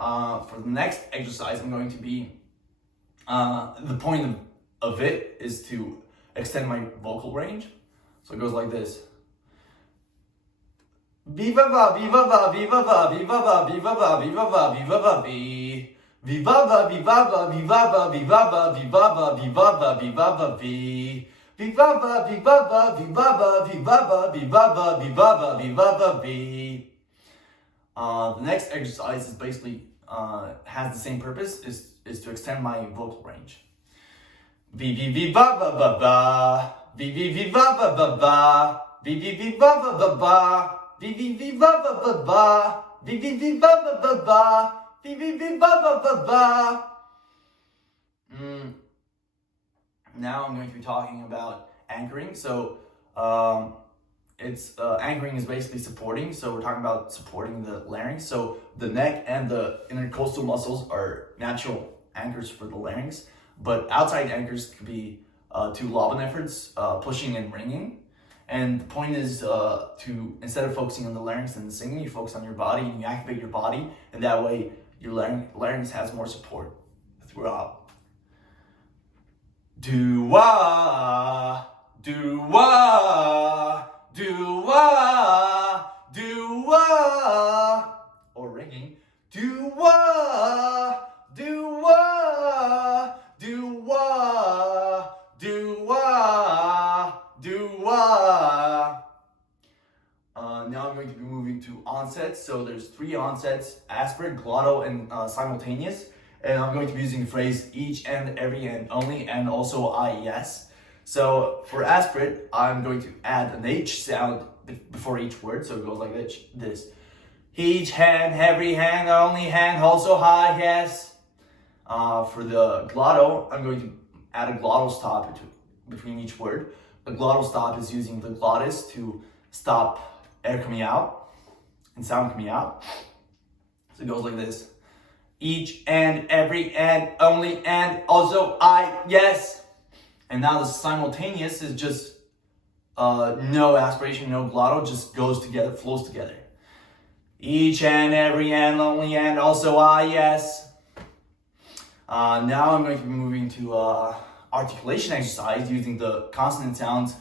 For the next exercise, I'm going to be, the point of it is to extend my vocal range. So it goes like this. Viva va, viva va, viva va, viva va, viva va, viva va, viva va, vi. Viva va, viva va, viva va, viva va, viva va, viva va, viva va, vi. Viva va, viva va, viva va, viva va, viva va, viva va, viva va, vi. The next exercise is basically has the same purpose, is to extend my vocal range. Vi vi vi va va va va. Vi vi vi va va va va. Vi vi vi va va va va. Vi vi vi va va va va. Vi vi vi va va va va. Vi vi vi va va va va. Now I'm going to be talking about anchoring. So anchoring is basically supporting. So we're talking about supporting the larynx. So the neck and the intercostal muscles are natural anchors for the larynx, but outside anchors could be two lobe efforts, pushing and ringing. And the point is to, instead of focusing on the larynx and the singing, you focus on your body and you activate your body, and that way your larynx has more support throughout. Do wah, do wah, do wah, do wah, or ringing. Do wah, do wah, do wah, do wah, do wah. Now I'm going to be moving to onsets. So there's 3 onsets: aspirate, glottal, and simultaneous. And I'm going to be using the phrase each and every and only, and also I, yes. So for aspirate, I'm going to add an H sound before each word. So it goes like this. Each hand, every hand, only hand, also high, yes. For the glottal, I'm going to add a glottal stop between each word. The glottal stop is using the glottis to stop air coming out and sound coming out. So it goes like this. Each and every and only and also I, yes. And now the simultaneous is just no aspiration, no glottal, just goes together, flows together. Each and every and only and also I, yes. Now I'm going to be moving to articulation exercise using the consonant sounds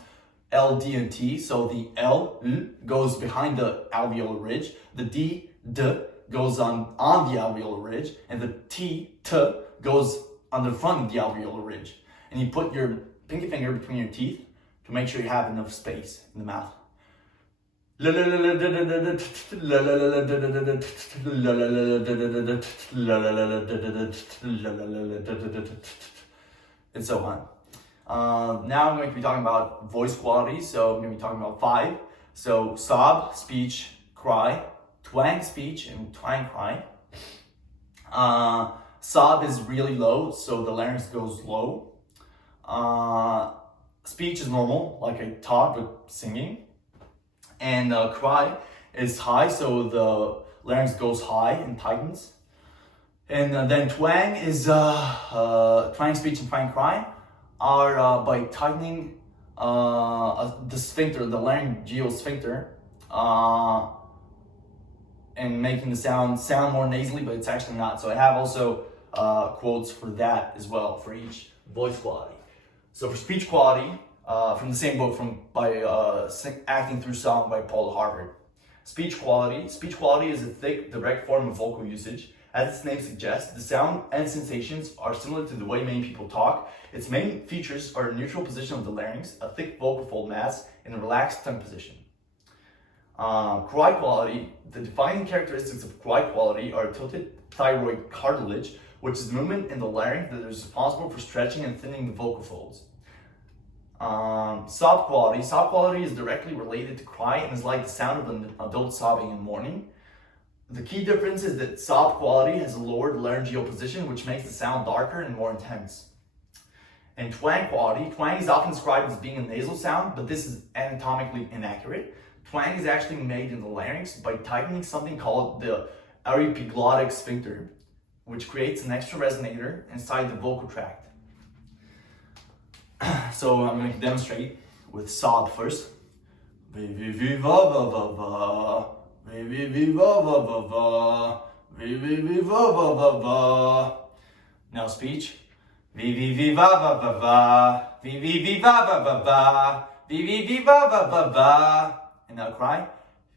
L, D, and T. So the L, goes behind the alveolar ridge. The D, D, goes on the alveolar ridge. And the T, T, goes on the front of the alveolar ridge. And you put your pinky finger between your teeth to make sure you have enough space in the mouth. And so on. Now I'm going to be talking about voice quality. So I'm going to be talking about 5. So sob, speech, cry, twang, speech, and twang, cry. Sob is really low, so the larynx goes low. Speech is normal, like I talk but singing. And cry is high, so the larynx goes high and tightens. And then twang is twang, speech, and twang, cry are by tightening the sphincter, the laryngeal sphincter, and making the sound more nasally, but it's actually not. So I have also quotes for that as well for each voice quality. So for speech quality, from the same book by Acting Through Song by Paul Harvard. Speech quality is a thick, direct form of vocal usage. As its name suggests, the sound and sensations are similar to the way many people talk. Its main features are a neutral position of the larynx, a thick vocal fold mass, and a relaxed tongue position. Cry quality, the defining characteristics of cry quality are tilted thyroid cartilage, which is movement in the larynx that is responsible for stretching and thinning the vocal folds. Sob quality is directly related to cry and is like the sound of an adult sobbing in mourning. The key difference is that sob quality has a lowered laryngeal position, which makes the sound darker and more intense. And twang quality, twang is often described as being a nasal sound, but this is anatomically inaccurate. Twang is actually made in the larynx by tightening something called the epiglottic sphincter, which creates an extra resonator inside the vocal tract. So I'm going to demonstrate with sob first. Vi vi vi va va va va. Vi vi vi va va va va. V V V va va va va. Now speech. V V V va va va va. V V V va va va va. V V V va va va va. And now cry.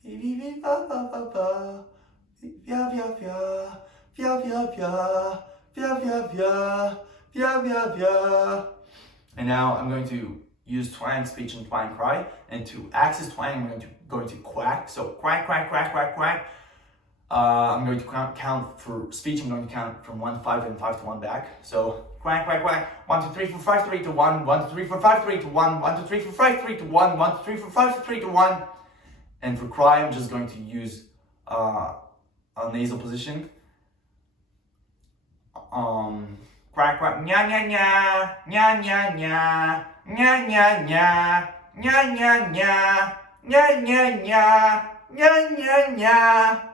V V V va va va va. Via via via. Via via via. Via via via. Via via via. And now I'm going to use twang speech and twang cry. And to access twang, I'm going to quack. So quack, quack, quack, quack, quack. I'm going to count for speech. I'm going to count from 1 to 5 and 5 to 1 back. So quack, quack, quack. 1, 2, 3, 4, 5, 3 to 1. 1, 2, 3, 4, 5, 3 to 1. 1, 2, 3, 4, 5, 3 to 1. 1, 2, 3, 4, 5, 3 to 1. And for cry, I'm just going to use a nasal position. Quack, quack, nya, nya, nya, nya, nya, nya, nya, nya, nya, nya, nya, nya, nya, nya, nya, nya, nya, nya.